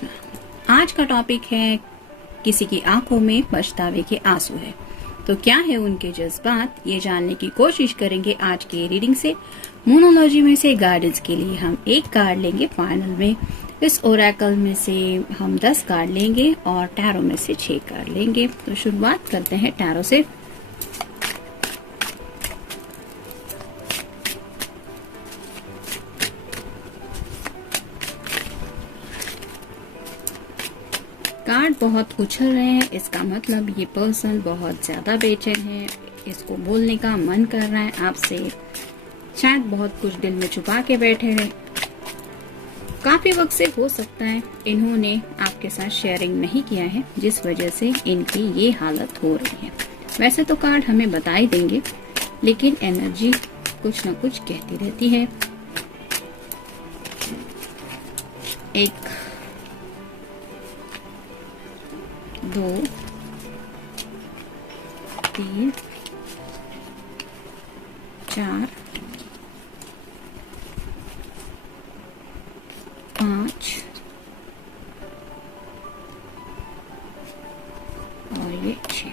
कृष्ण। आज का टॉपिक है किसी की आंखों में पछतावे के आंसू है। तो क्या है उनके जज्बात, ये जानने की कोशिश करेंगे आज के रीडिंग से। मोनोलॉजी में से गाइडेंस के लिए हम एक कार्ड लेंगे फाइनल में। इस ओरेकल में से हम 10 कार्ड लेंगे और टैरो में से 6 कार्ड लेंगे। तो शुरुआत करते हैं टैरो से। कार्ड बहुत उछल रहे हैं, इसका मतलब ये पर्सन बहुत ज्यादा बेचैन है। इसको बोलने का मन कर रहा है आपसे, शायद बहुत कुछ दिल में छुपा के बैठे हैं। काफी वक्त से हो सकता है इन्होंने आपके साथ शेयरिंग नहीं किया है, जिस वजह से इनकी ये हालत हो रही है। वैसे तो कार्ड हमें बता ही देंगे, लेकिन एनर्जी कुछ न कुछ कहती रहती है। 1 2 3 4 5 और ये 6।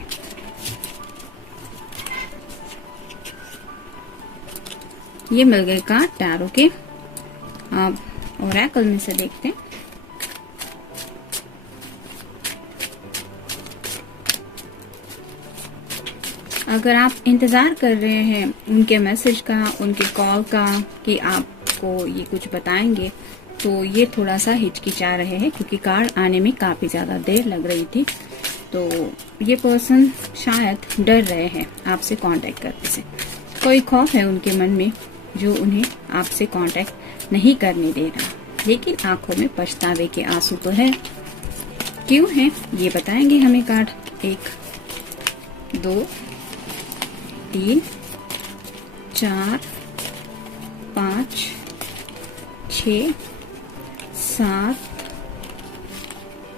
ये मिल गए कार्ड टैरो के। अब ओरेकल में से देखते हैं। अगर आप इंतजार कर रहे हैं उनके मैसेज का, उनके कॉल का कि आपको ये कुछ बताएंगे, तो ये थोड़ा सा हिचकिचा रहे हैं क्योंकि कार्ड आने में काफी ज्यादा देर लग रही थी। तो ये पर्सन शायद डर रहे हैं आपसे कांटेक्ट करने से। कोई खौफ है उनके मन में जो उन्हें आपसे कांटेक्ट नहीं करने दे रहा, लेकिन आंखों में पछतावे के आंसू तो है। क्यों है ये बताएंगे हमें कार्ड। 1 2 3 4 5 6 7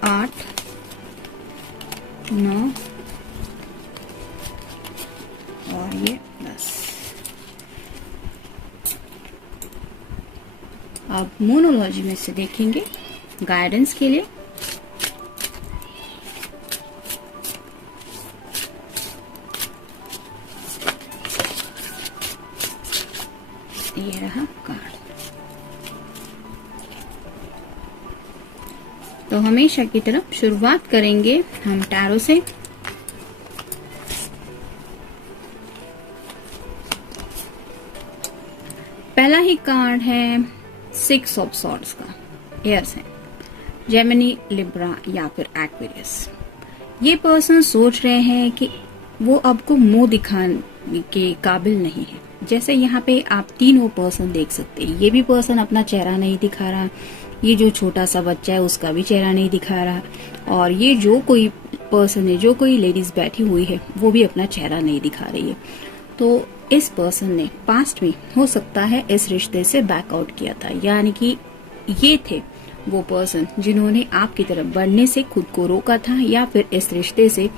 8 9 और ये 10। अब मोनोलॉजी में से देखेंगे गाइडेंस के लिए। ये रहा कार्ड। तो हमेशा की तरफ शुरुआत करेंगे हम टैरो से। पहला ही कार्ड है 6 ऑफ सॉर्ड्स का, एयर साइन, जेमिनी, लिब्रा या फिर एक्वेरियस। ये पर्सन सोच रहे हैं कि वो आपको मुंह दिखाने के काबिल नहीं है। जैसे यहाँ पे आप तीनों पर्सन देख सकते हैं। ये भी पर्सन अपना चेहरा नहीं दिखा रहा, ये जो छोटा सा बच्चा है उसका भी चेहरा नहीं दिखा रहा, और ये जो कोई पर्सन है, जो कोई लेडीज बैठी हुई है, वो भी अपना चेहरा नहीं दिखा रही है। तो इस पर्सन ने पास्ट में हो सकता है इस रिश्ते से बैकआउट किया था, यानी कि ये थे वो पर्सन जिन्होंने आपकी तरफ बढ़ने से खुद को रोका था या फिर इस रिश्ते से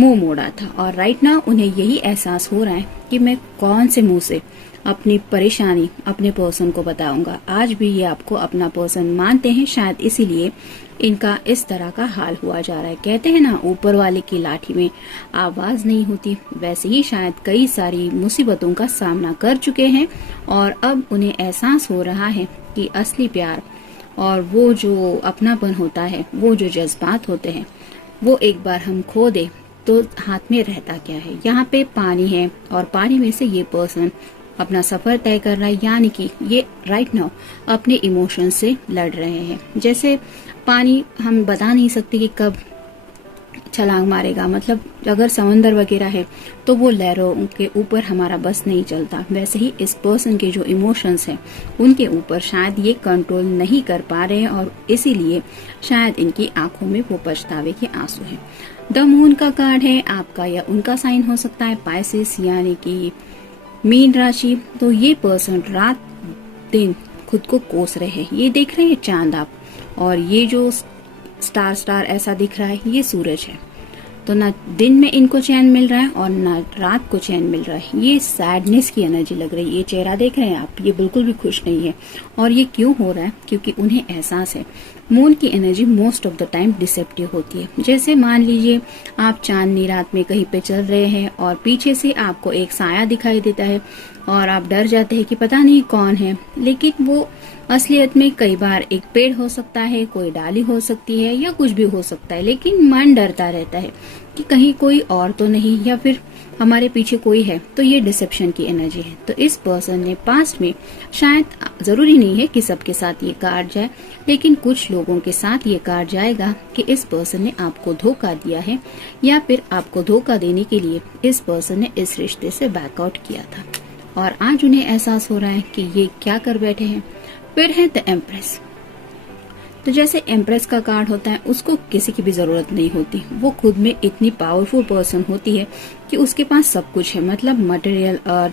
मुंह मोड़ा था। और राइट नाउ उन्हें यही एहसास हो रहा है कि मैं कौन से मुंह से अपनी परेशानी अपने पर्सन को बताऊंगा। आज भी ये आपको अपना पर्सन मानते हैं, शायद इसीलिए इनका इस तरह का हाल हुआ जा रहा है। कहते हैं ना, ऊपर वाले की लाठी में आवाज नहीं होती, वैसे ही शायद कई सारी मुसीबतों का सामना कर चुके हैं और अब उन्हें एहसास हो रहा है कि असली प्यार और वो जो अपनापन होता है, वो जो जज्बात होते हैं, वो एक बार हम खो दे तो हाथ में रहता क्या है। यहाँ पे पानी है और पानी में से ये पर्सन अपना सफर तय कर रहा है, यानी कि ये राइट नाउ अपने इमोशन से लड़ रहे हैं। जैसे पानी हम बता नहीं सकते कि कब छलांग मारेगा, मतलब अगर समंदर वगैरह है तो वो लहरों के ऊपर हमारा बस नहीं चलता। वैसे ही इस पर्सन के जो इमोशंस हैं उनके ऊपर शायद ये कंट्रोल नहीं कर पा रहे हैं और इसीलिए शायद इनकी आंखों में वो पछतावे के आंसू हैं। द मून का कार्ड है, आपका या उनका साइन हो सकता है पाइसेस यानी कि मीन राशि। तो ये पर्सन रात दिन खुद को कोस रहे हैं। ये देख रहे हैं चांद आप, और ये जो स्टार ऐसा दिख रहा है ये सूरज है। तो ना दिन में इनको चैन मिल रहा है और ना रात को चैन मिल रहा है। ये सैडनेस की एनर्जी लग रही है। ये चेहरा देख रहे हैं आप, ये बिल्कुल भी खुश नहीं है। और ये क्यों हो रहा है? क्योंकि उन्हें एहसास है मून की energy most of the time deceptive होती है। जैसे मान लीजिए आप चांदनी रात में कहीं पे चल रहे हैं और पीछे से आपको एक साया दिखाई देता है और आप डर जाते हैं कि पता नहीं कौन है, लेकिन वो असलियत में कई बार एक पेड़ हो सकता है, कोई डाली हो सकती है या कुछ भी हो सकता है, लेकिन मन डरता रहता है कि कहीं कोई और तो नहीं या फिर हमारे पीछे कोई है। तो ये डिसेप्शन की एनर्जी है। तो इस पर्सन ने पास्ट में, शायद जरूरी नहीं है कि सबके साथ ये कार्ड जाए, लेकिन कुछ लोगों के साथ ये कार्ड जाएगा कि इस पर्सन ने आपको धोखा दिया है या फिर आपको धोखा देने के लिए इस पर्सन ने इस रिश्ते से बैकआउट किया था और आज उन्हें एहसास हो रहा है कि ये क्या कर बैठे हैं। फिर है द एम्प्रेस। तो जैसे एम्प्रेस का कार्ड होता है, उसको किसी की भी जरूरत नहीं होती। वो खुद में इतनी पावरफुल पर्सन होती है कि उसके पास सब कुछ है, मतलब मटेरियल और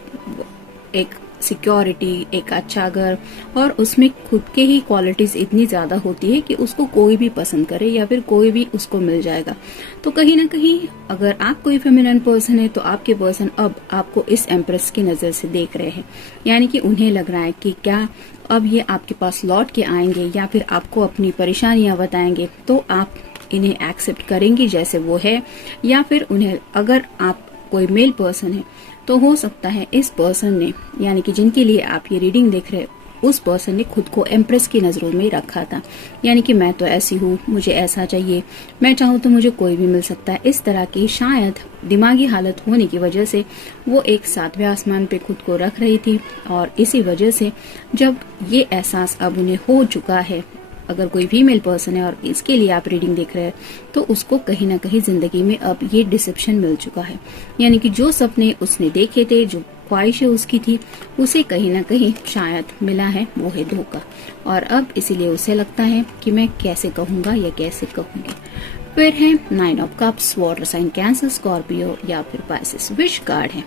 एक सिक्योरिटी, एक अच्छा घर, और उसमें खुद के ही क्वालिटीज इतनी ज्यादा होती है कि उसको कोई भी पसंद करे या फिर कोई भी उसको मिल जाएगा। तो कहीं ना कहीं अगर आप कोई फेमिनिन पर्सन है तो आपके पर्सन अब आपको इस एम्प्रेस की नजर से देख रहे हैं, यानी कि उन्हें लग रहा है कि क्या अब ये आपके पास लौट के आएंगे या फिर आपको अपनी परेशानियां बताएंगे तो आप इन्हें एक्सेप्ट करेंगे जैसे वो है, या फिर उन्हें, अगर आप कोई मेल पर्सन है तो हो सकता है इस पर्सन ने, यानी कि जिनके लिए आप ये रीडिंग देख रहे हैं, उस पर्सन ने खुद को एम्प्रेस की नजरों में रखा था, यानी कि मैं तो ऐसी हूँ, मुझे ऐसा चाहिए, मैं चाहूँ तो मुझे कोई भी मिल सकता है। इस तरह की शायद दिमागी हालत होने की वजह से वो एक सातवें आसमान पे खुद को रख रही थी और इसी वजह से जब ये एहसास अब उन्हें हो चुका है, अगर कोई फीमेल पर्सन है और इसके लिए आप रीडिंग देख रहे हैं तो उसको कहीं ना कहीं जिंदगी में अब ये डिसेप्शन मिल चुका है, यानी कि जो सपने उसने देखे थे, जो ख्वाहिशें उसकी थी, उसे कहीं ना कहीं शायद मिला है वो है धोखा। और अब इसीलिए उसे लगता है कि मैं कैसे कहूंगा या कैसे कहूंगी। फिर है 9 of cups, water sign cancer, Scorpio या फिर पाइसेस। विश कार्ड है।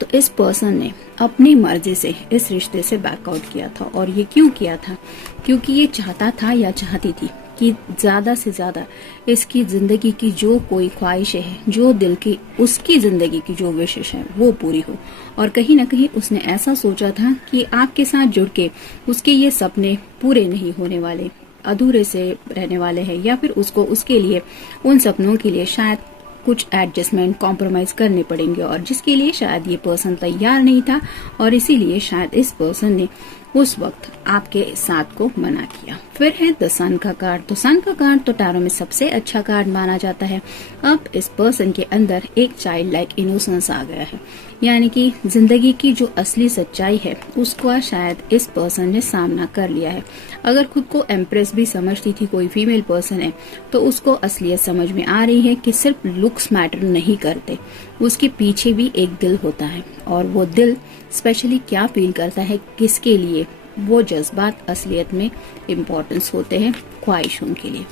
तो इस पर्सन ने अपनी मर्जी से इस रिश्ते से बैकआउट किया था और ये क्यों किया था? क्योंकि ये चाहता था या चाहती थी कि ज्यादा से ज्यादा इसकी जिंदगी की जो कोई ख्वाहिशें हैं, जो दिल की उसकी जिंदगी की जो विशेष है वो पूरी हो। और कहीं ना कहीं उसने ऐसा सोचा था कि आपके साथ जुड़ के उसके ये सपने पूरे नहीं होने वाले, अधूरे से रहने वाले हैं, या फिर उसको उसके लिए उन सपनों के लिए शायद कुछ एडजस्टमेंट, कॉम्प्रोमाइज करने पड़ेंगे, और जिसके लिए शायद ये पर्सन तैयार नहीं था और इसीलिए शायद इस पर्सन ने उस वक्त आपके साथ को मना किया। फिर है द सन का कार्ड। तो सन का कार्ड तो टैरो में सबसे अच्छा कार्ड माना जाता है। अब इस पर्सन के अंदर एक चाइल्ड लाइक इनोसेंस आ गया है, यानी कि जिंदगी की जो असली सच्चाई है उसका शायद इस पर्सन ने सामना कर लिया है। अगर खुद को एम्प्रेस भी समझती थी कोई फीमेल पर्सन है तो उसको असलियत समझ में आ रही है कि सिर्फ लुक्स मैटर नहीं करते, उसके पीछे भी एक दिल होता है और वो दिल स्पेशली क्या फील करता है, किसके लिए, वो जज्बात असलियत में इम्पोर्टेंस होते हैं ख्वाहिशों के लिए।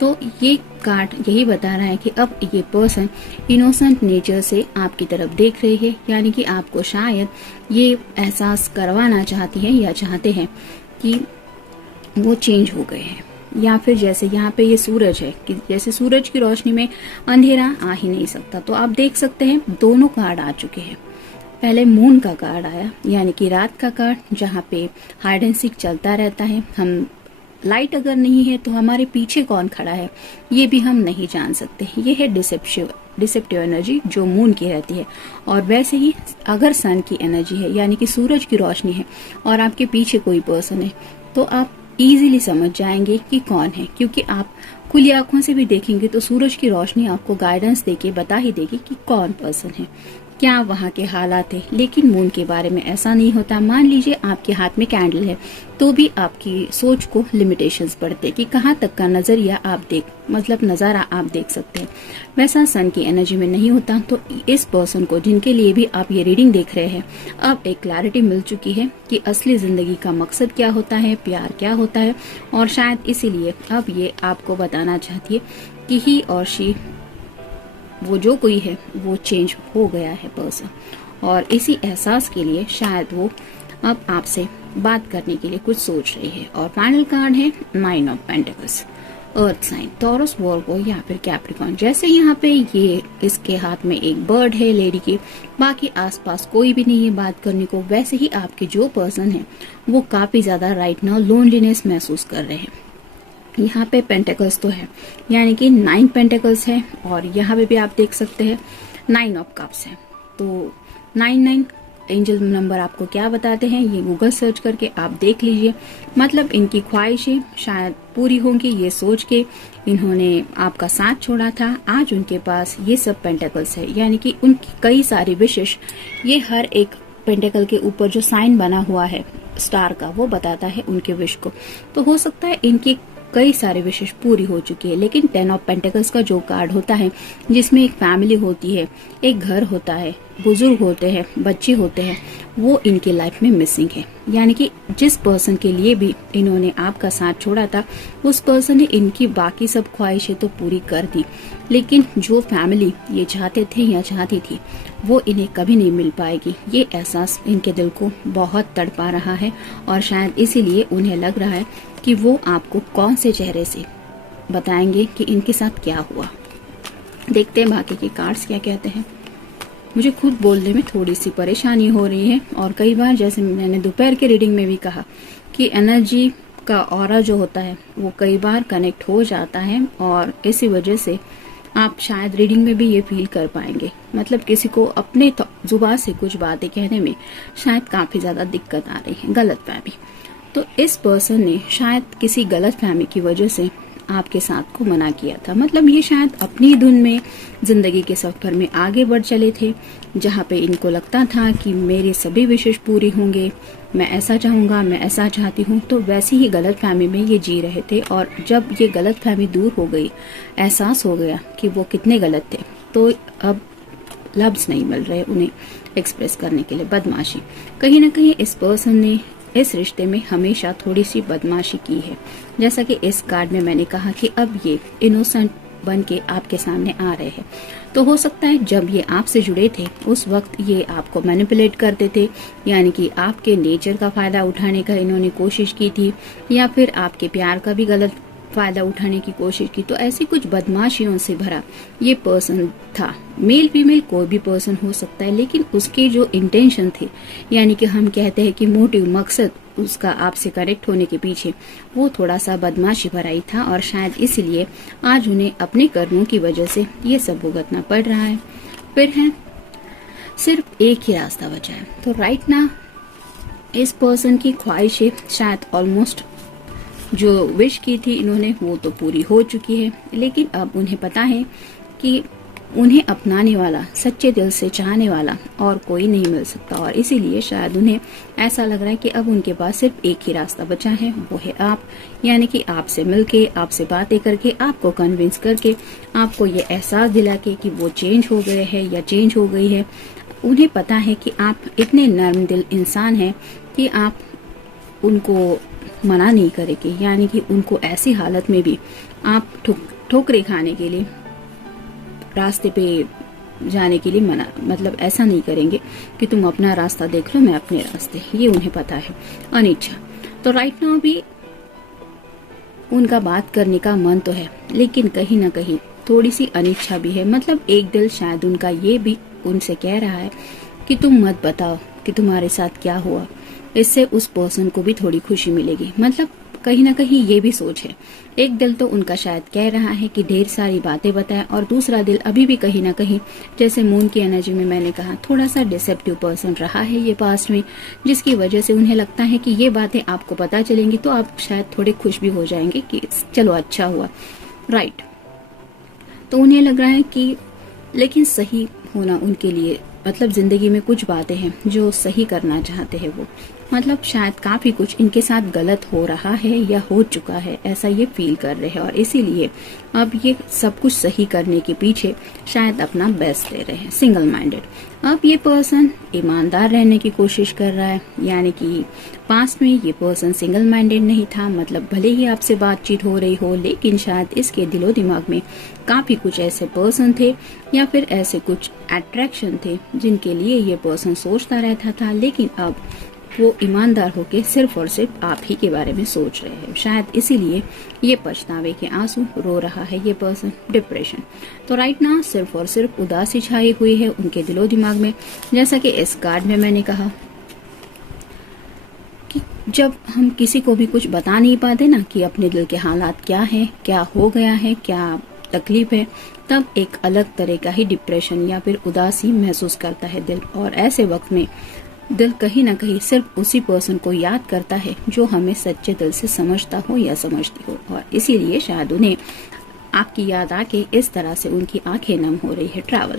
तो ये कार्ड यही बता रहा है कि अब ये पर्सन इनोसेंट नेचर से आपकी तरफ देख रही है, यानी कि आपको शायद ये एहसास करवाना चाहती है या चाहते हैं कि वो चेंज हो गए हैं। या फिर जैसे यहाँ पे ये सूरज है कि जैसे सूरज की रोशनी में अंधेरा आ ही नहीं सकता, तो आप देख सकते हैं दोनों कार्ड आ चुके हैं। पहले मून का कार्ड आया, यानी कि रात का कार्ड, जहाँ पे हाइड एंड सीक चलता रहता है। हम लाइट अगर नहीं है तो हमारे पीछे कौन खड़ा है ये भी हम नहीं जान सकते। ये है डिसेप्टिव एनर्जी जो मून की रहती है। और वैसे ही अगर सन की एनर्जी है, यानी कि सूरज की रोशनी है और आपके पीछे कोई पर्सन है, तो आप इजीली समझ जाएंगे कि कौन है, क्योंकि आप खुली आंखों से भी देखेंगे तो सूरज की रोशनी आपको गाइडेंस देके बता ही देगी कि कौन पर्सन है, क्या वहाँ के हालात है। लेकिन मून के बारे में ऐसा नहीं होता। मान लीजिए आपके हाथ में कैंडल है तो भी आपकी सोच को लिमिटेशंस पड़ते कि कहाँ तक का नजरिया आप नजारा आप देख सकते हैं। वैसा सन की एनर्जी में नहीं होता। तो इस पर्सन को, जिनके लिए भी आप ये रीडिंग देख रहे हैं, अब एक क्लैरिटी मिल चुकी है कि असली जिंदगी का मकसद क्या होता है, प्यार क्या होता है, और शायद इसीलिए अब ये आपको बताना चाहती है कि ही और शी, वो जो कोई है वो चेंज हो गया है पर्सन, और इसी एहसास के लिए शायद वो अब आपसे बात करने के लिए कुछ सोच रही है। और फाइनल कार्ड है 9 of pentacles. Earth sign, Taurus, Virgo या फिर कैप्रिकॉर्न। जैसे यहाँ पे ये इसके हाथ में एक बर्ड है लेडी की, बाकी आसपास कोई भी नहीं है बात करने को, वैसे ही आपके जो पर्सन है वो काफी ज्यादा राइट नाउ लोनलीनेस महसूस कर रहे हैं। यहाँ पे पेंटेकल्स तो है, यानी कि 9 पेंटेकल्स है, और यहाँ पे भी आप देख सकते हैं 9 ऑफ कप्स है। तो 9 एंजल नंबर आपको क्या बताते हैं, ये गूगल सर्च करके आप देख लीजिए। मतलब इनकी ख्वाहिशें शायद पूरी होंगी, ये सोच के इन्होंने आपका साथ छोड़ा था। आज उनके पास ये सब पेंटेकल्स है, यानी कि उनकी कई सारी विशेष, ये हर एक पेंटेकल के ऊपर जो साइन बना हुआ है स्टार का, वो बताता है उनके विश को। तो हो सकता है इनकी कई सारे विशेष पूरी हो चुकी है, लेकिन 10 ऑफ पेंटेकल्स का जो कार्ड होता है, जिसमें एक फैमिली होती है, एक घर होता है, बुजुर्ग होते हैं, बच्चे होते हैं, वो इनकी लाइफ में मिसिंग है। यानी कि जिस पर्सन के लिए भी इन्होंने आपका साथ छोड़ा था, उस पर्सन ने इनकी बाकी सब ख्वाहिशें तो पूरी कर दी, लेकिन जो फैमिली ये चाहते थे या चाहती थी, वो इन्हें कभी नहीं मिल पाएगी। ये एहसास इनके दिल को बहुत तड़पा रहा है, और शायद इसीलिए उन्हें लग रहा है कि वो आपको कौन से चेहरे से बताएंगे कि इनके साथ क्या हुआ। देखते हैं बाकी के कार्ड्स क्या कहते हैं। मुझे खुद बोलने में थोड़ी सी परेशानी हो रही है, और कई बार जैसे मैंने दोपहर के रीडिंग में भी कहा कि एनर्जी का ऑरा जो होता है वो कई बार कनेक्ट हो जाता है, और इसी वजह से आप शायद रीडिंग में भी ये फील कर पाएंगे। मतलब किसी को अपने जुबान से कुछ बातें कहने में शायद काफी ज्यादा दिक्कत आ रही है, गलतफहमी। तो इस पर्सन ने शायद किसी गलतफहमी की वजह से आपके साथ को मना किया था। मतलब ये शायद अपनी धुन में जिंदगी के सफर में आगे बढ़ चले थे, जहाँ पे इनको लगता था कि मेरे सभी विशेष पूरी होंगे, मैं ऐसा चाहूंगा, मैं ऐसा चाहती हूँ। तो वैसी ही गलतफहमी में ये जी रहे थे, और जब ये गलतफहमी दूर हो गई, एहसास हो गया कि वो कितने गलत थे, तो अब लफ्ज नहीं मिल रहे उन्हें एक्सप्रेस करने के लिए। बदमाशी, कहीं ना कहीं इस पर्सन ने इस रिश्ते में हमेशा थोड़ी सी बदमाशी की है। जैसा कि इस कार्ड में मैंने कहा कि अब ये इनोसेंट बन के आपके सामने आ रहे हैं। तो हो सकता है जब ये आपसे जुड़े थे उस वक्त ये आपको मैनिपुलेट करते थे, यानी कि आपके नेचर का फायदा उठाने का इन्होंने कोशिश की थी, या फिर आपके प्यार का भी गलत फायदा उठाने की कोशिश की। तो ऐसी कुछ बदमाशियों से भरा ये पर्सन था। मेल फीमेल कोई भी पर्सन हो सकता है, लेकिन उसके जो इंटेंशन थे, यानी कि हम कहते हैं कि मोटिव, मकसद उसका आपसे कनेक्ट होने के पीछे, वो थोड़ा सा बदमाशी भरा ही था, और शायद इसलिए आज उन्हें अपने कर्मों की वजह से ये सब भुगतना पड़ रहा है। फिर है सिर्फ एक ही रास्ता बचा है। तो राइट ना इस पर्सन की ख्वाहिशें शायद ऑलमोस्ट जो विश की थी इन्होंने, वो तो पूरी हो चुकी है, लेकिन अब उन्हें पता है कि उन्हें अपनाने वाला, सच्चे दिल से चाहने वाला और कोई नहीं मिल सकता, और इसीलिए शायद उन्हें ऐसा लग रहा है कि अब उनके पास सिर्फ एक ही रास्ता बचा है, वो है आप। यानी कि आपसे मिलके, आपसे बातें करके, आपको कन्विंस करके, आपको ये एहसास दिला के कि वो चेंज हो गए हैं या चेंज हो गई है। उन्हें पता है कि आप इतने नर्म दिल इंसान हैं कि आप उनको मना नहीं करेंगे, यानी कि उनको ऐसी हालत में भी आप ठोकरे खाने के लिए, रास्ते पे जाने के लिए मना, मतलब ऐसा नहीं करेंगे कि तुम अपना रास्ता देख लो, मैं अपने रास्ते। ये उन्हें पता है। अनिच्छा, तो राइट नाउ भी उनका बात करने का मन तो है, लेकिन कहीं ना कहीं थोड़ी सी अनिच्छा भी है। मतलब एक दिल शायद उनका ये भी उनसे कह रहा है कि तुम मत बताओ कि तुम्हारे साथ क्या हुआ, इससे उस पर्सन को भी थोड़ी खुशी मिलेगी। मतलब कहीं ना कहीं ये भी सोच है। एक दिल तो उनका शायद कह रहा है कि ढेर सारी बातें बताएं, और दूसरा दिल अभी भी कहीं ना कहीं, जैसे मून की एनर्जी में मैंने कहा, थोड़ा सा डिसेप्टिव पर्सन रहा है ये पास्ट में, जिसकी वजह से उन्हें लगता है कि ये बातें आपको पता चलेंगी तो आप शायद थोड़े खुश भी हो जाएंगे कि चलो अच्छा हुआ, राइट। तो उन्हें लग रहा है कि लेकिन सही होना उनके लिए, मतलब जिंदगी में कुछ बातें हैं जो सही करना चाहते हैं वो, मतलब शायद काफी कुछ इनके साथ गलत हो रहा है या हो चुका है, ऐसा ये फील कर रहे हैं, और इसीलिए अब ये सब कुछ सही करने के पीछे शायद अपना बेस्ट दे रहे हैं। सिंगल माइंडेड, अब ये पर्सन ईमानदार रहने की कोशिश कर रहा है, यानी कि पास्ट में ये पर्सन सिंगल माइंडेड नहीं था। मतलब भले ही आपसे बातचीत हो रही हो, लेकिन शायद इसके दिलो दिमाग में काफी कुछ ऐसे पर्सन थे या फिर ऐसे कुछ अट्रैक्शन थे जिनके लिए ये पर्सन सोचता रहता था, लेकिन अब वो ईमानदार होके सिर्फ और सिर्फ आप ही के बारे में सोच रहे हैं। शायद इसीलिए ये पछतावे के आंसू रो रहा है ये पर्सन, डिप्रेशन। तो राइट नाउ सिर्फ और सिर्फ उदासी छाई हुई है उनके दिलो दिमाग में। जैसा कि इस कार्ड में मैंने कहा कि जब हम किसी को भी कुछ बता नहीं पाते ना कि अपने दिल के हालात क्या है, क्या हो गया है, क्या तकलीफ है, तब एक अलग तरह का ही डिप्रेशन या फिर उदासी महसूस करता है दिल। और ऐसे वक्त में दिल कहीं ना कहीं सिर्फ उसी पर्सन को याद करता है जो हमें सच्चे दिल से समझता हो या समझती हो, और इसीलिए शायद उन्हें आपकी याद आके इस तरह से उनकी आंखें नम हो रही है। ट्रैवल,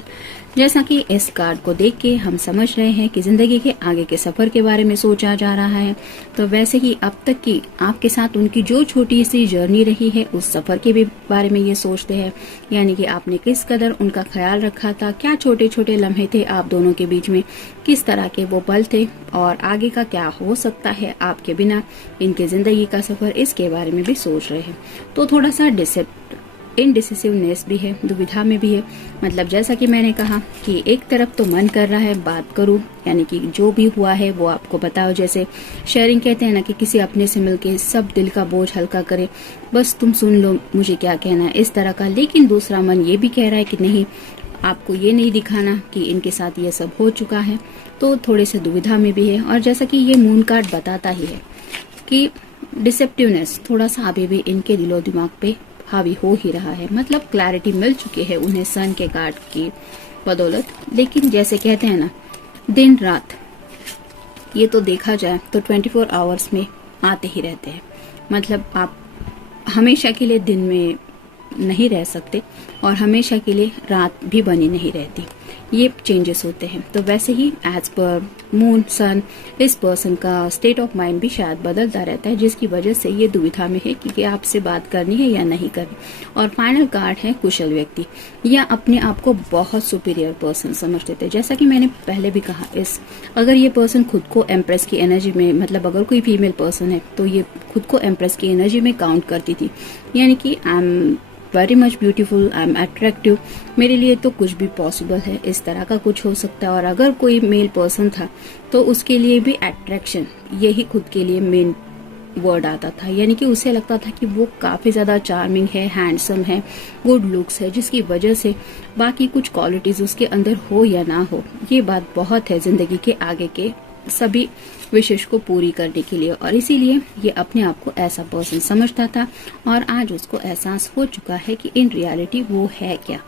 जैसा कि इस कार्ड को देख के हम समझ रहे हैं कि जिंदगी के आगे के सफर के बारे में सोचा जा रहा है, तो वैसे ही अब तक की आपके साथ उनकी जो छोटी सी जर्नी रही है उस सफर के भी बारे में ये सोचते हैं। यानी कि आपने किस कदर उनका ख्याल रखा था, क्या छोटे छोटे लम्हे थे आप दोनों के बीच में, किस तरह के वो पल थे, और आगे का क्या हो सकता है आपके बिना इनके जिंदगी का सफर, इसके बारे में भी सोच रहे हैं। तो थोड़ा सा इनडिसिसिवनेस भी है, दुविधा में भी है। मतलब जैसा कि मैंने कहा कि एक तरफ तो मन कर रहा है बात करूं, यानी कि जो भी हुआ है वो आपको बताओ, जैसे शेयरिंग कहते हैं ना कि किसी अपने से मिलके सब दिल का बोझ हल्का करे, बस तुम सुन लो मुझे क्या कहना है, इस तरह का। लेकिन दूसरा मन ये भी कह रहा है कि नहीं, आपको ये नहीं दिखाना कि इनके साथ ये सब हो चुका है। तो थोड़े से दुविधा में भी है। और जैसा कि ये मून कार्ड बताता ही है कि डिसेप्टिवनेस थोड़ा सा अभी भी इनके दिलो दिमाग पे हावी हो ही रहा है। मतलब क्लैरिटी मिल चुकी है उन्हें सन के कार्ड की बदौलत, लेकिन जैसे कहते हैं ना दिन रात, ये तो देखा जाए तो 24 आवर्स में आते ही रहते हैं। मतलब आप हमेशा के लिए दिन में नहीं रह सकते और हमेशा के लिए रात भी बनी नहीं रहती, ये चेंजेस होते हैं। तो वैसे ही एज पर मून सन इस पर्सन का स्टेट ऑफ माइंड भी शायद बदलता रहता है, जिसकी वजह से ये दुविधा में है कि आपसे बात करनी है या नहीं करनी। और फाइनल कार्ड है कुशल व्यक्ति, या अपने आप को बहुत सुपीरियर पर्सन समझते थे। जैसा कि मैंने पहले भी कहा, अगर ये पर्सन खुद को एम्प्रेस की एनर्जी में, मतलब अगर कोई फीमेल पर्सन है तो ये खुद को एम्प्रेस की एनर्जी में काउंट करती थी, यानी कि I am very much beautiful, I am attractive, मेरे लिए तो कुछ भी पॉसिबल है, इस तरह का कुछ हो सकता है। और अगर कोई मेल पर्सन था तो उसके लिए भी अट्रैक्शन यही खुद के लिए मेन वर्ड आता था, यानी कि उसे लगता था कि वो काफी ज्यादा चार्मिंग है, हैंडसम है, गुड लुक्स है, जिसकी वजह से बाकी कुछ क्वालिटीज उसके अंदर हो या ना हो, ये बात बहुत है जिंदगी के आगे के सभी विशेष को पूरी करने के लिए। और इसीलिए ये अपने आप को ऐसा पर्सन समझता था, और आज उसको एहसास हो चुका है कि इन रियलिटी वो है क्या।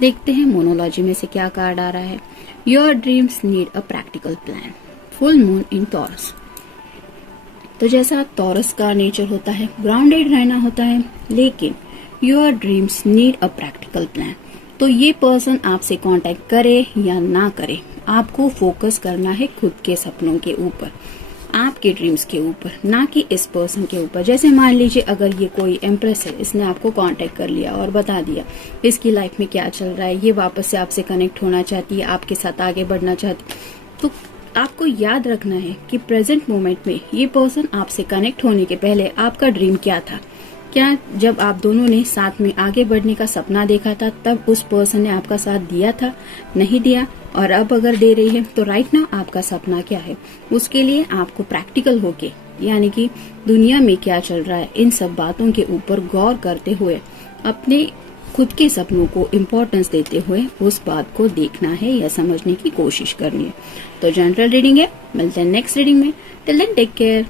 देखते हैं मोनोलॉजी में से क्या कार्ड आ रहा है। Your dreams need a practical plan, full moon in taurus. तो जैसा टॉरस का नेचर होता है, ग्राउंडेड रहना होता है, लेकिन your dreams need a practical plan. तो ये पर्सन आपसे कांटेक्ट करे या ना करे, आपको फोकस करना है खुद के सपनों के ऊपर, आपके ड्रीम्स के ऊपर, ना कि इस पर्सन के ऊपर। जैसे मान लीजिए अगर ये कोई एम्प्रेस है, इसने आपको कांटेक्ट कर लिया और बता दिया इसकी लाइफ में क्या चल रहा है, ये वापस से आपसे कनेक्ट होना चाहती है, आपके साथ आगे बढ़ना चाहती, तो आपको याद रखना है कि प्रेजेंट मोमेंट में ये पर्सन आपसे कनेक्ट होने के पहले आपका ड्रीम क्या था। क्या जब आप दोनों ने साथ में आगे बढ़ने का सपना देखा था तब उस पर्सन ने आपका साथ दिया था, नहीं दिया? और अब अगर दे रही है तो राइट नाउ आपका सपना क्या है, उसके लिए आपको प्रैक्टिकल होके, यानी कि दुनिया में क्या चल रहा है, इन सब बातों के ऊपर गौर करते हुए अपने खुद के सपनों को इम्पोर्टेंस देते हुए उस बात को देखना है या समझने की कोशिश करनी है। तो जनरल रीडिंग है, मिलते हैं नेक्स्ट रीडिंग में। Till then take care.